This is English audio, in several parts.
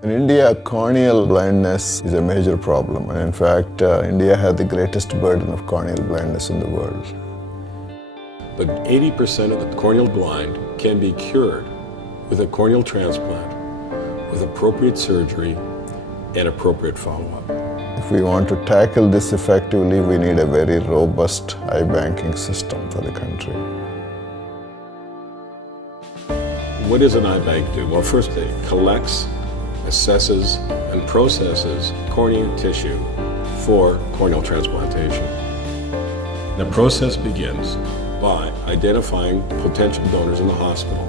In India, corneal blindness is a major problem, and in fact, India has the greatest burden of corneal blindness in the world. But 80% of the corneal blind can be cured with a corneal transplant, with appropriate surgery and appropriate follow-up. If we want to tackle this effectively, we need a very robust eye banking system for the country. What does an eye bank do? Well, first it collects, assesses, and processes corneal tissue for corneal transplantation. The process begins by identifying potential donors in the hospital.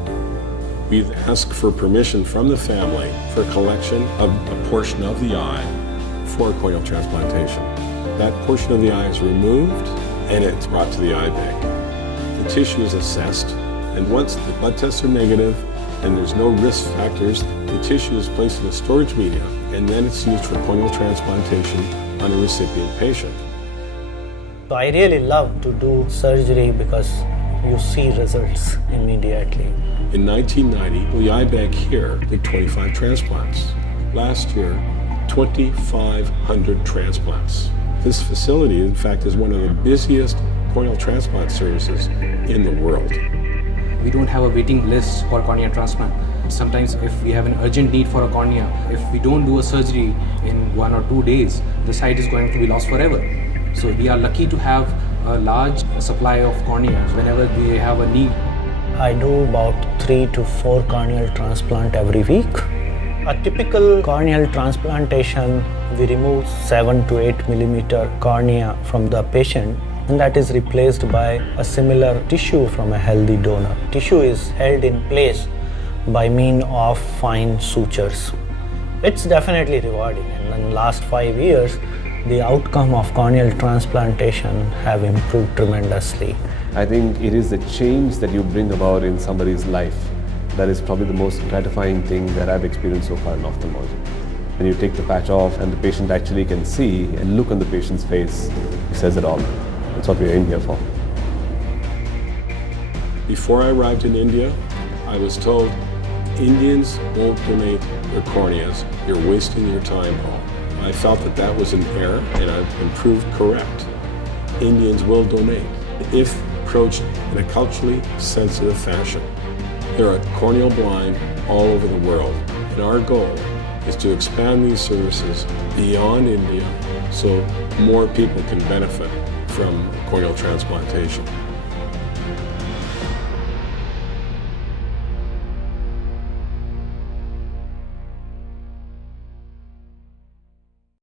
We ask for permission from the family for collection of a portion of the eye for corneal transplantation. That portion of the eye is removed and it's brought to the eye bank. The tissue is assessed, and once the blood tests are negative and there's no risk factors, the tissue is placed in a storage media, and then it's used for corneal transplantation on a recipient patient. So I really love to do surgery because you see results immediately. In 1990, the eye bank here did 25 transplants. Last year, 2,500 transplants. This facility, in fact, is one of the busiest corneal transplant services in the world. We don't have a waiting list for cornea transplant. Sometimes if we have an urgent need for a cornea, if we don't do a surgery in 1 or 2 days, the sight is going to be lost forever. So we are lucky to have a large supply of corneas whenever we have a need. I do about 3 to 4 corneal transplant every week. A typical corneal transplantation, we remove 7 to 8 millimeter cornea from the patient, and that is replaced by a similar tissue from a healthy donor. Tissue is held in place by means of fine sutures. It's definitely rewarding, and in the last 5 years, the outcome of corneal transplantation have improved tremendously. I think it is the change that you bring about in somebody's life that is probably the most gratifying thing that I've experienced so far in ophthalmology. When you take the patch off and the patient actually can see and look on the patient's face, it says it all. That's what we are in here for. Before I arrived in India, I was told, Indians won't donate their corneas. You're wasting your time, Paul. I felt that that was an error, and I've been proved correct. Indians will donate if approached in a culturally sensitive fashion. There are corneal blind all over the world, and our goal is to expand these services beyond India so more people can benefit from corneal transplantation.